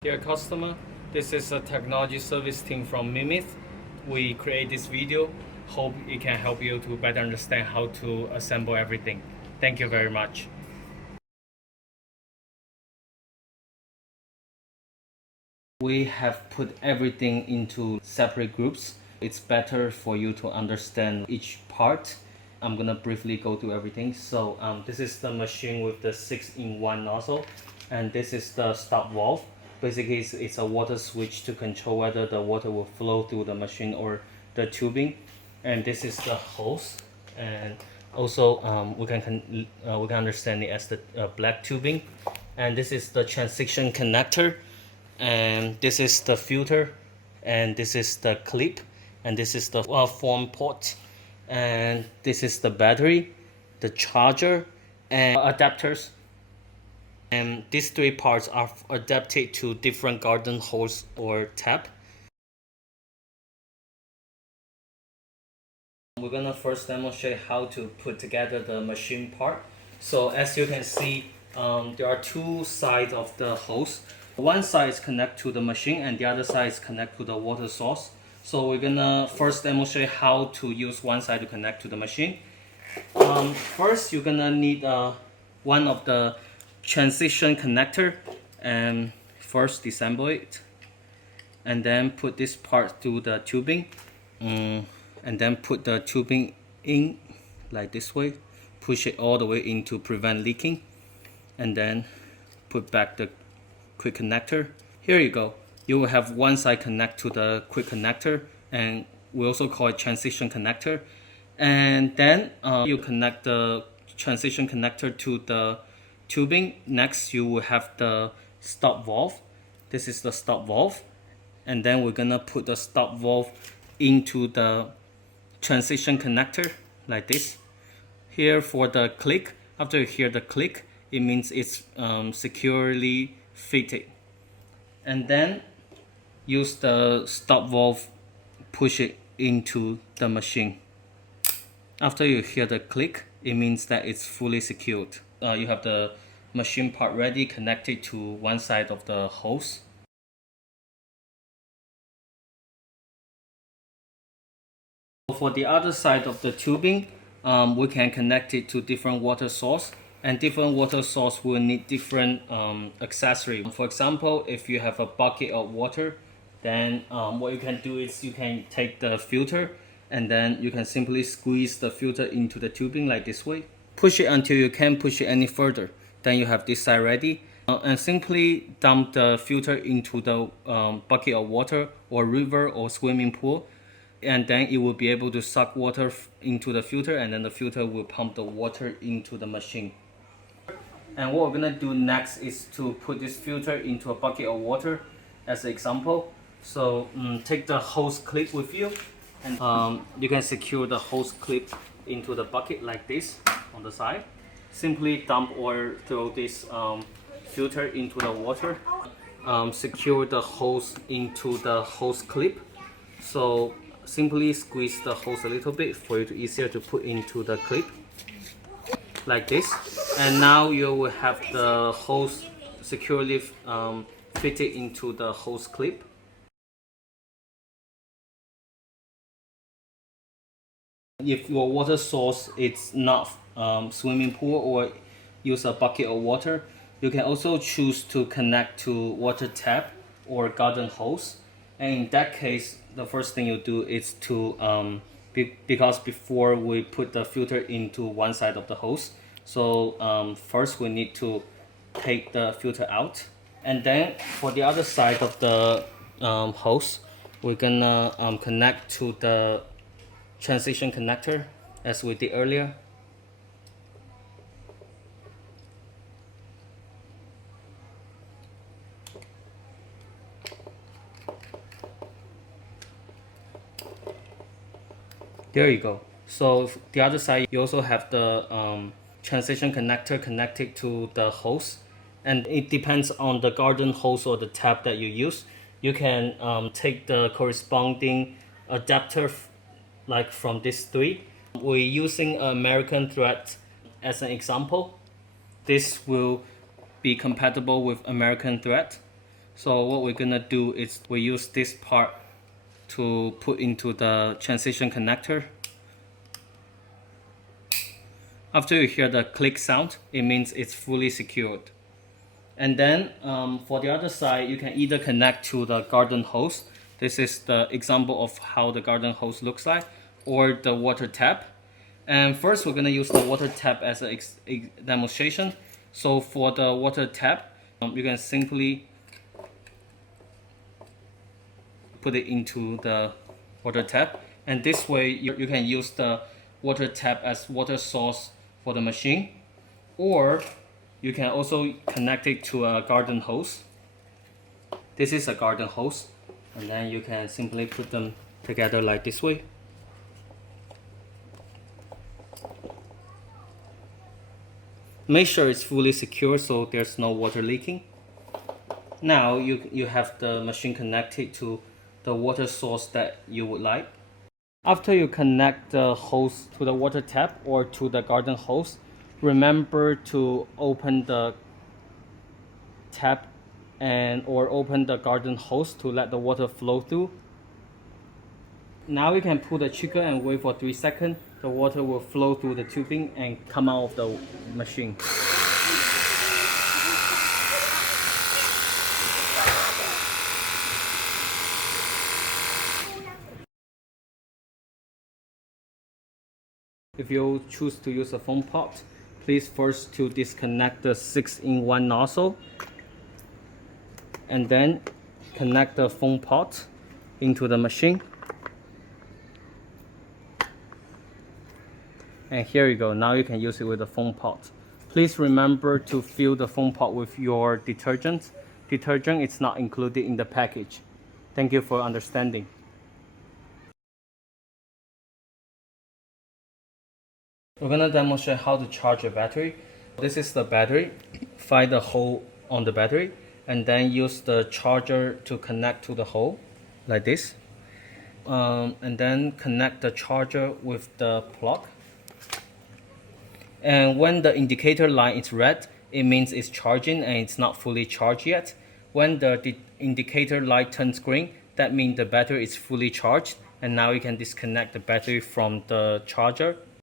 Dear customer, this is a technology service team from MIMYTH. We create this video. Hope it can help you to better understand how to assemble everything. Thank you very much. We have put everything into separate groups. It's better for you to understand each part. I'm gonna briefly go through everything. So this is the machine with the 6-in-1 nozzle, and this is the stop valve. Basically, it's a water switch to control whether the water will flow through the machine or the tubing. And this is the hose, and also we can understand it as the black tubing. And this is the transition connector, and this is the filter, and this is the clip, and this is the form port, and this is the battery, the charger, and adapters. And these three parts are adapted to different garden hose or tap. We're gonna first demonstrate how to put together the machine part. So as you can see, there are two sides of the hose. One side is connect to the machine and the other side is connect to the water source. So we're gonna first demonstrate how to use one side to connect to the machine. First, you're gonna need one of the transition connector, and first disassemble it, and then put this part through the tubing, and then put the tubing in like this way, push it all the way in to prevent leaking, and then put back the quick connector. Here you go, you will have one side connect to the quick connector, and we also call it transition connector. And then you connect the transition connector to the tubing. Next, you will have the stop valve. This is the stop valve, and then we're gonna put the stop valve into the transition connector like this. Here for the click, after you hear the click, it means it's securely fitted. And then use the stop valve, push it into the machine. After you hear the click, it means that it's fully secured. You have the machine part ready, connected to one side of the hose. For the other side of the tubing, we can connect it to different water source, and different water source will need different accessory. For example, if you have a bucket of water, then what you can do is you can take the filter, and then you can simply squeeze the filter into the tubing like this way. Push it until you can't push it any further. Then you have this side ready, and simply dump the filter into the bucket of water or river or swimming pool, and then it will be able to suck water into the filter, and then the filter will pump the water into the machine. And what we're gonna do next is to put this filter into a bucket of water as an example. So take the hose clip with you, and you can secure the hose clip into the bucket like this on the side. Simply dump or throw this filter into the water. Secure the hose into the hose clip. So simply squeeze the hose a little bit for it easier to put into the clip like this. And now you will have the hose securely fitted into the hose clip. If your water source is not swimming pool or use a bucket of water, you can also choose to connect to water tap or garden hose. And in that case, the first thing you do is to because before we put the filter into one side of the hose, so first we need to take the filter out, and then for the other side of the hose, we're gonna connect to the transition connector as we did earlier. There you go. So the other side, you also have the transition connector connected to the hose, and it depends on the garden hose or the tap that you use. You can take the corresponding adapter like from these three. We're using American thread as an example. This will be compatible with American thread. So what we're gonna do is we use this part to put into the transition connector. After you hear the click sound, it means it's fully secured. And then for the other side, you can either connect to the garden hose. This is the example of how the garden hose looks like, or the water tap. And first we're gonna use the water tap as a demonstration. So for the water tap, you can simply put it into the water tap. And this way you can use the water tap as water source for the machine. Or you can also connect it to a garden hose. This is a garden hose, and then you can simply put them together like this way. Make sure it's fully secure so there's no water leaking. Now you have the machine connected to the water source that you would like. After you connect the hose to the water tap or to the garden hose, remember to open the tap or open the garden hose to let the water flow through. Now you can pull the trigger and wait for 3 seconds. The water will flow through the tubing and come out of the machine. If you choose to use a foam pot, please first to disconnect the 6-in-1 nozzle, and then connect the foam pot into the machine. And here you go, now you can use it with the foam pot. Please remember to fill the foam pot with your detergent. Detergent is not included in the package. Thank you for understanding. We're gonna demonstrate how to charge a battery. This is the battery. Find the hole on the battery and then use the charger to connect to the hole like this. And then connect the charger with the plug. And when the indicator line is red, it means it's charging and it's not fully charged yet. When the indicator light turns green, that means the battery is fully charged, and now you can disconnect the battery from the charger